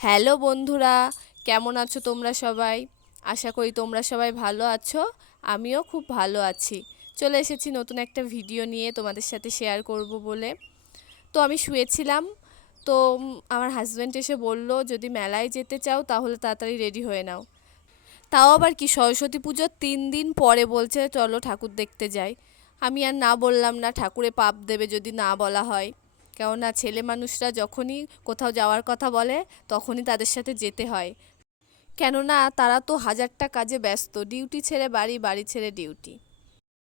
Hello বন্ধুরা, কেমন আছো তোমরা সবাই? আশা করি তোমরা সবাই ভালো আছো। আমিও খুব ভালো আছি। চলে এসেছি নতুন একটা ভিডিও নিয়ে তোমাদের সাথে শেয়ার করব বলে। তো আমি শুয়েছিলাম। তো আমার হাজব্যান্ড এসে বলল, যদি মেলায় যেতে চাও তাহলে তাড়াতাড়ি রেডি হয়ে নাও। তাও আবার কি, সরস্বতী পুজোর 3 দিন পরে বলছে চলো ঠাকুর দেখতে যাই। আমি আর না বললাম না, ঠাকুরে পাপ দেবে যদি না বলা হয়। কেননা ছেলে মানুষরা যখনই কোথাও যাওয়ার কথা বলে তখনই তাদের সাথে যেতে হয়। কেননা তারা তো হাজারটা কাজে ব্যস্ত, ডিউটি ছেড়ে বাড়ি, বাড়ি ছেড়ে ডিউটি।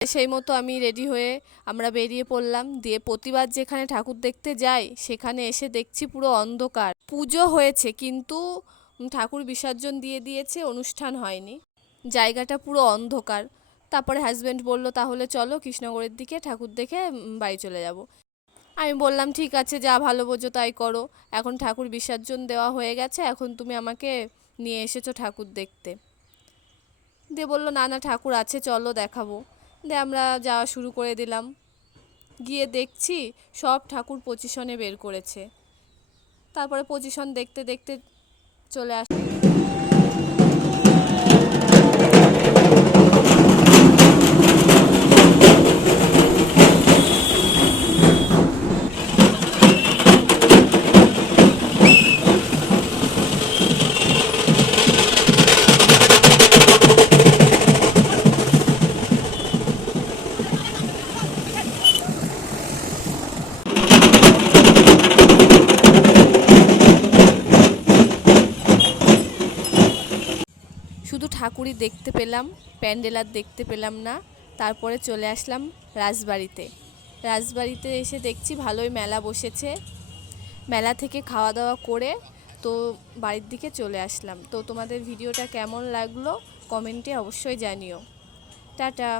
সেই মতো আমি রেডি হয়ে আমরা বেরিয়ে পড়লাম। দিয়ে প্রতিবার যেখানে ঠাকুর দেখতে যাই সেখানে এসে দেখছি পুরো অন্ধকার। পুজো হয়েছে কিন্তু ঠাকুর বিসর্জন দিয়ে দিয়েছে, অনুষ্ঠান হয়নি। জায়গাটা পুরো অন্ধকার। তারপরে হাজব্যান্ড বলল, তাহলে চলো কৃষ্ণনগরের দিকে ঠাকুর দেখে বাড়ি চলে যাব। আমি বললাম ঠিক আছে, যা ভালো বোঝো তাই করো। এখন ঠাকুর বিসর্জন দেওয়া হয়ে গেছে, এখন তুমি আমাকে নিয়ে এসেছো ঠাকুর দেখতে। দিয়ে বললো না না, ঠাকুর আছে, চলো দেখাবো। দিয়ে আমরা যাওয়া শুরু করে দিলাম। গিয়ে দেখছি সব ঠাকুর পজিশনে বের করেছে। তারপরে পজিশন দেখতে দেখতে চলে আস। শুধু ঠাকুরই দেখতে পেলাম, প্যান্ডেল আর দেখতে পেলাম না। তারপরে চলে আসলাম রাজবাড়িতে। রাজবাড়িতে এসে দেখছি ভালোই মেলা বসেছে। মেলা থেকে খাওয়া দাওয়া করে তো বাড়ির দিকে চলে আসলাম। তো তোমাদের ভিডিওটা কেমন লাগলো কমেন্টে অবশ্যই জানিও। টাটা।